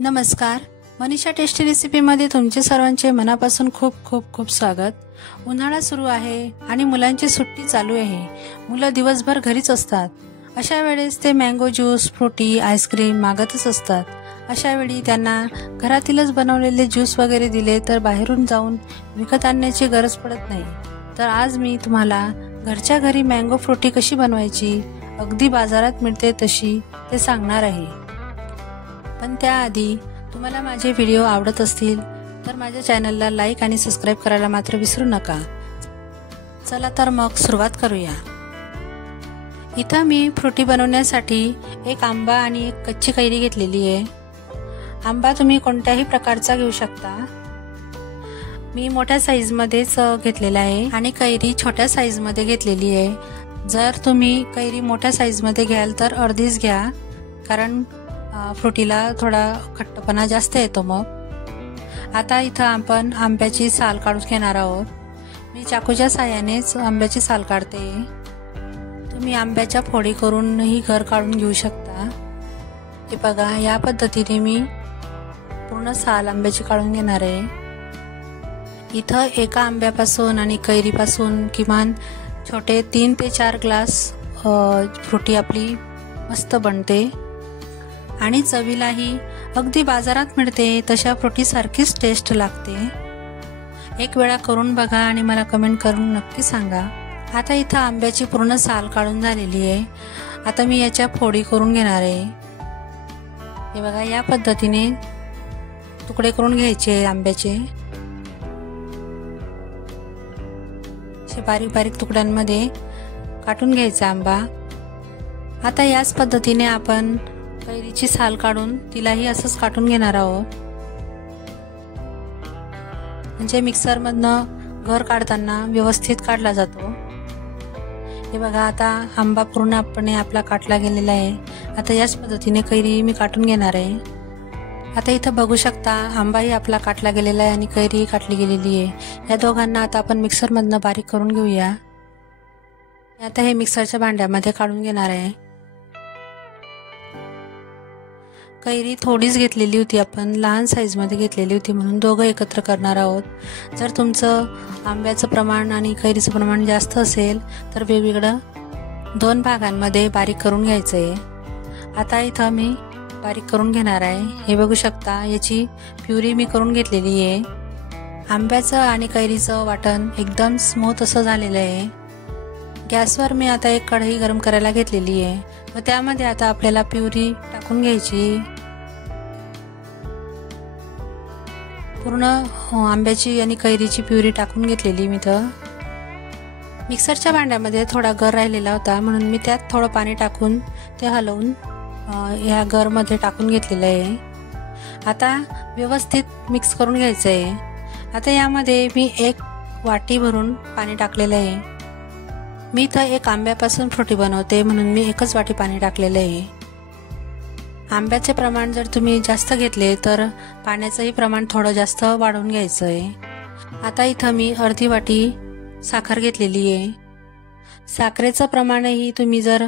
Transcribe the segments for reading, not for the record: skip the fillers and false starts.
नमस्कार, मनीषा टेस्टी रेसिपीमध्ये तुमचे सर्वांचे मनापासून खूप खूप खूप स्वागत। उन्हाळा सुरू आहे आणि मुलांची सुट्टी चालू आहे। मुलं दिवसभर घरीच असतात। अशा वेळेस ते मँगो ज्यूस, फ्रुटी, आईस्क्रीम मागतच असतात। अशा वेळी त्यांना घरातीलच बनवलेले ज्यूस वगैरे दिले तर बाहेरून जाऊन विकत आणण्याची गरज पडत नाही। तर आज मी तुम्हाला घरच्या घरी मँगो फ्रुटी कशी बनवायची, अगदी बाजारात मिळते तशी ते सांगणार आहे। पण त्याआधी तुम्हाला माझे व्हिडिओ आवडत असतील तर माझ्या चॅनलला लाईक आणि सबस्क्राइब करायला मात्र विसरू नका। चला तर मग सुरुवात करूया। इथं मी फ्रुटी बनवण्यासाठी एक आंबा आणि एक कच्ची कैरी घेतलेली आहे। आंबा तुम्ही कोणत्याही प्रकारचा घेऊ शकता। मी मोठ्या साईज मध्येच घेतलेला आहे आणि कैरी छोट्या साईज मध्ये घेतलेली आहे। जर तुम्ही कैरी मोठ्या साईज मध्ये घ्याल तर अर्धीच घ्या, कारण फ्रुटीला थोडा खट्टपणा जास्त येतो। मग आता इथं आपण आंब्याची साल काढून घेणार आहोत। मी चाकूच्या साहाय्यानेच आंब्याची साल काढते। तुम्ही आंब्याच्या फोडी करूनही घर काढून घेऊ शकता। हे बघा, या पद्धतीने मी पूर्ण साल आंब्याची काढून घेणार आहे। इथं एका आंब्यापासून आणि कैरीपासून किमान छोटे 3 ते 4 ग्लास फ्रुटी आपली मस्त बनते आणि चवीलाही अगदी बाजारात मिळते तशा फ्रुटी सारखीच टेस्ट लागते। एक वेळा करून बघा आणि मला कमेंट करून नक्की सांगा। आता इथं आंब्याची पूर्ण साल काढून झालेली आहे। आता मी याच्या फोडी करून घेणार आहे। हे बघा, या पद्धतीने तुकडे करून घ्यायचे आंब्याचे। असे बारीक बारीक तुकड्यांमध्ये काटून घ्यायचा आंबा। आता याच पद्धतीने आपण कैरीची साल काढून तिलाही असंच काटून घेणार आहोत। म्हणजे मिक्सर मधनं घर काढताना व्यवस्थित काढला जातो। हे बघा, आता आंबा पूर्णपणे आपला काटला गेलेला आहे। आता याच पद्धतीने कैरी मी काटून घेणार आहे। आता इथं बघू शकता, आंबाही आपला काटला गेलेला आहे आणि कैरी काटली गेलेली आहे। या दोघांना आता आपण मिक्सर मधनं बारीक करून घेऊया। आता हे मिक्सरच्या भांड्यामध्ये काढून घेणार आहे। कैरी थोडीच घेतलेली होती, आपण लहान साईज मध्ये घेतलेली होती म्हणून दोघं एकत्र करणार आहोत। जर तुमचं आंब्याचं प्रमाण आणि कैरीचं प्रमाण जास्त असेल तर वेगवेगळं 2 भागांमध्ये बारीक करून घ्यायचं आहे। आता इथं मी बारीक करून घेणार आहे। हे बघू शकता, याची प्युरी मी करून घेतलेली आहे। आंब्याचं आणि कैरीचं वाटण एकदम स्मूथ असं झालेलं आहे। गॅसवर मी आता एक कढई गरम करायला घेतलेली आहे व त्यामध्ये आता आपल्याला प्युरी टाकून घ्यायची। पूर्ण आंब्याची आणि कैरीची प्युरी टाकून घेतलेली मी तर। मिक्सरच्या भांड्यामध्ये थोडा गर राहिलेला होता म्हणून मी त्यात थोडं पाणी टाकून ते हलवून या गर मध्ये टाकून घेतलेलं आहे। आता व्यवस्थित मिक्स करून घ्यायचं आहे। आता यामध्ये मी 1 वाटी भरून पाणी टाकलेलं आहे। मी इथं एक आंब्यापासून फ्रुटी बनवते म्हणून मी 1च वाटी पाणी टाकलेलं आहे। आंब्याचे प्रमाण जर तुम्ही जास्त घेतले तर पाण्याचंही प्रमाण थोडं जास्त वाढवून घ्यायचं आहे। आता इथं मी अर्धी वाटी साखर घेतलेली आहे। साखरेचं प्रमाणही तुम्ही जर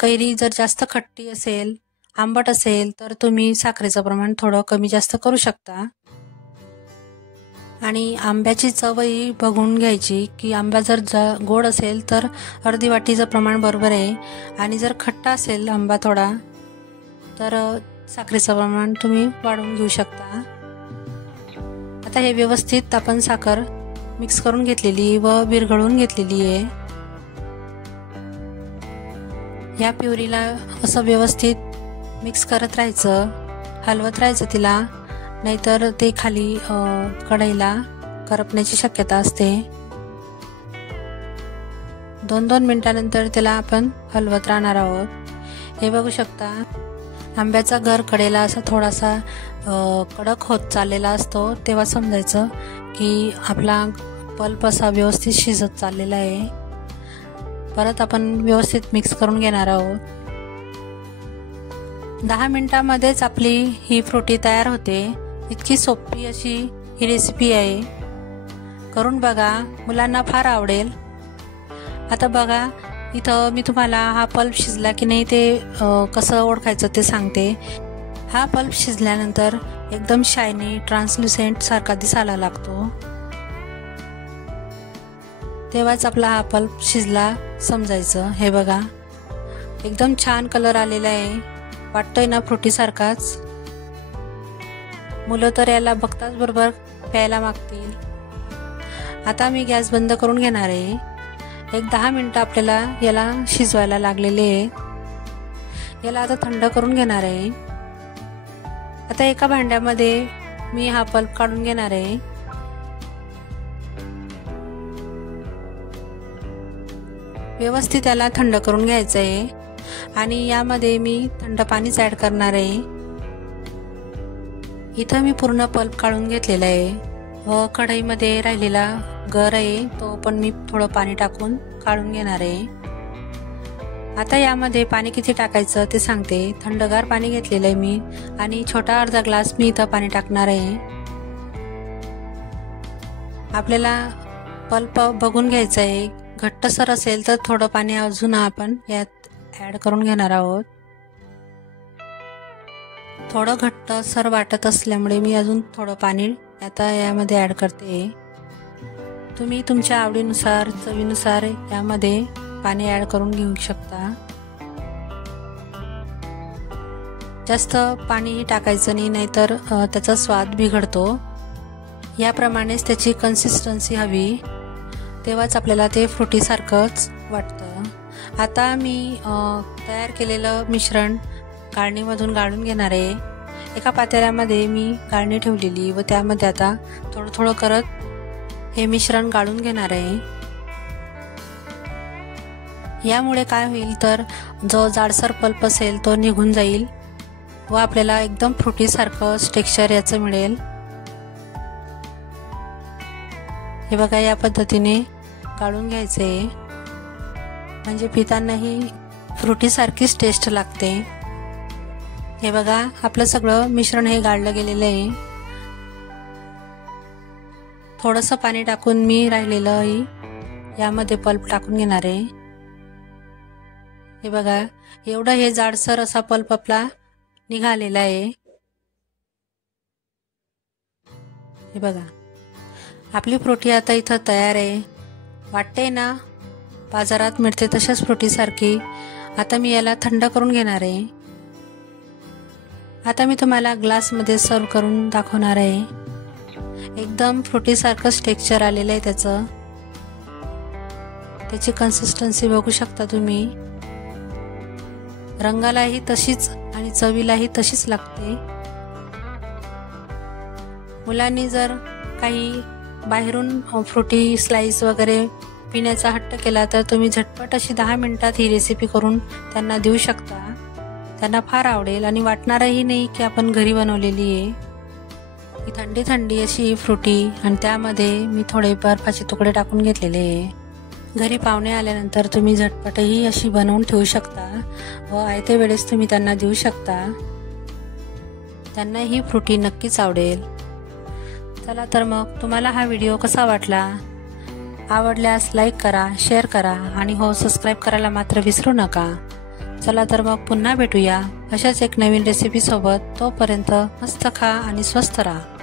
कैरी जर जास्त खट्टी असेल, आंबट असेल तर तुम्ही साखरेचं प्रमाण थोडं कमी जास्त करू शकता। आणि आंब्याची चवही बघून घ्यायची की आंबा जर गोड असेल तर अर्धी वाटीचं प्रमाण बरोबर आहे आणि जर खट्टा असेल आंबा थोडा तर साखरेचं प्रमाण तुम्ही वाढवून घेऊ शकता। आता हे व्यवस्थित आपण साखर मिक्स करून घेतलेली व विरघळून घेतलेली आहे। या प्युरीला असं व्यवस्थित मिक्स करत राहायचं, हलवत राहायचं तिला, नाहीतर ते खाली कढईला करपण्याची शक्यता असते। 2-2 मिनिटांनंतर त्याला आपण हलवत राहणार आहोत। हे बघू शकता, आंब्याचा गर कडेला असा थोडासा कडक होत चाललेला असतो तेव्हा समजायचं की आपला पल्प असा व्यवस्थित शिजत चाललेला आहे। परत आपण व्यवस्थित मिक्स करून घेणार आहोत। 10 मिनिटांमध्येच आपली ही फ्रुटी तयार होते। इतकी सोपी अशी ही रेसिपी आहे, करून बघा, मुलांना फार आवडेल। आता बघा, इथं मी तुम्हाला हा पल्प शिजला की नाही ते कसं ओळखायचं ते सांगते। हा पल्प शिजल्यानंतर एकदम शायनी ट्रान्सल्युसेंट सारखा दिसायला लागतो, तेव्हाच आपला हा पल्प शिजला समजायचं। हे बघा एकदम छान कलर आलेला आहे, वाटतोय ना फ्रुटी सारखाच। मुलं तर याला बघताच बरोबर प्यायला मागतील। आता मी गॅस बंद करून घेणार आहे। एक 10 मिनिटं आपल्याला याला शिजवायला लागलेले आहे। याला आता थंड करून घेणार आहे। आता एका भांड्यामध्ये मी हा पल्प काढून घेणार आहे। व्यवस्थित त्याला थंड करून घ्यायचं आहे आणि यामध्ये मी थंड पाणीच ॲड करणार आहे। इथं मी पूर्ण पल्प काढून घेतलेला आहे व कढईमध्ये राहिलेला गर आहे तो पण मी थोडं पाणी टाकून काढून घेणार आहे। आता यामध्ये पाणी किती टाकायचं ते सांगते। थंडगार पाणी घेतलेलं आहे मी आणि छोटा अर्धा ग्लास मी इथं पाणी टाकणार आहे। आपल्याला पल्प बघून घ्यायचं आहे, घट्टसर असेल तर थोडं पाणी अजून आपण यात ॲड करून घेणार आहोत। थोडं घट्टसर वाटत असल्यामुळे मी अजून थोडं पाणी आता यामध्ये ॲड करते। तुम्ही तुमच्या आवडीनुसार चवीनुसार यामध्ये पाणी ॲड करून घेऊ शकता। जास्त पाणीही टाकायचं नाही, नाहीतर त्याचा स्वाद बिघडतो। याप्रमाणेच त्याची कन्सिस्टन्सी हवी, तेव्हाच आपल्याला ते फ्रुटी सारखंच वाटतं। आता मी तयार केलेलं मिश्रण गाळणीमधून गाळून घेणार आहे। एका पातेल्यामध्ये मी गाळणी ठेवलेली व त्यामध्ये आता थोडं थोडं करत हे मिश्रण गाळून घेणार आहे। यामुळे काय होईल तर जो जाडसर पल्प असेल तो निघून जाईल व आपल्याला एकदम फ्रुटी सारखं टेक्स्चर याचं मिळेल। हे बघा या पद्धतीने गाळून घ्यायचे म्हणजे पितानाही फ्रुटी सारखीच टेस्ट लागते। हे बघा आपलं सगळं मिश्रण हे गाळलं गेलेलं आहे। थोडंसं पाणी टाकून मी राहिलेलं यामध्ये पल्प टाकून घेणार आहे। हे बघा एवढं हे जाडसर असा पल्प आपला निघालेला आहे। हे बघा आपली फ्रुटी आता इथं तयार आहे। वाटते ना बाजारात मिळते तशाच फ्रुटी सारखी। आता मी याला थंड करून घेणार आहे। आता मी तुम्हाला ग्लासमध्ये सर्व करून दाखवणार आहे। एकदम फ्रुटी सारखंच टेक्स्चर आलेलं आहे त्याचं। त्याची कन्सिस्टन्सी बघू शकता तुम्ही, रंगालाही तशीच आणि चवीलाही तशीच लागते। मुलांनी जर काही बाहेरून फ्रुटी स्लाइस वगैरे पिण्याचा हट्ट केला तर तुम्ही झटपट अशी 10 मिनिटात ही रेसिपी करून त्यांना देऊ शकता। त्यांना फार आवडेल आणि वाटणारही नाही की आपण घरी बनवलेली आहे। ही थंडी थंडी अशी फ्रुटी आणि त्यामध्ये मी थोडे बर्फाचे तुकडे टाकून घेतलेले आहे। घरी पाहुणे आल्यानंतर तुम्ही झटपटही अशी बनवून ठेवू शकता व आयत्या वेळेस तुम्ही त्यांना देऊ शकता। त्यांना ही फ्रुटी नक्कीच आवडेल। चला तर मग तुम्हाला हा व्हिडिओ कसा वाटला? आवडल्यास लाईक करा, शेअर करा आणि हो सबस्क्राईब करायला मात्र विसरू नका। चला तर मग पुन्हा भेटूया अशाच एक नवीन रेसिपी सोबत। तोपर्यंत मस्त खा आणि स्वस्थ राहा।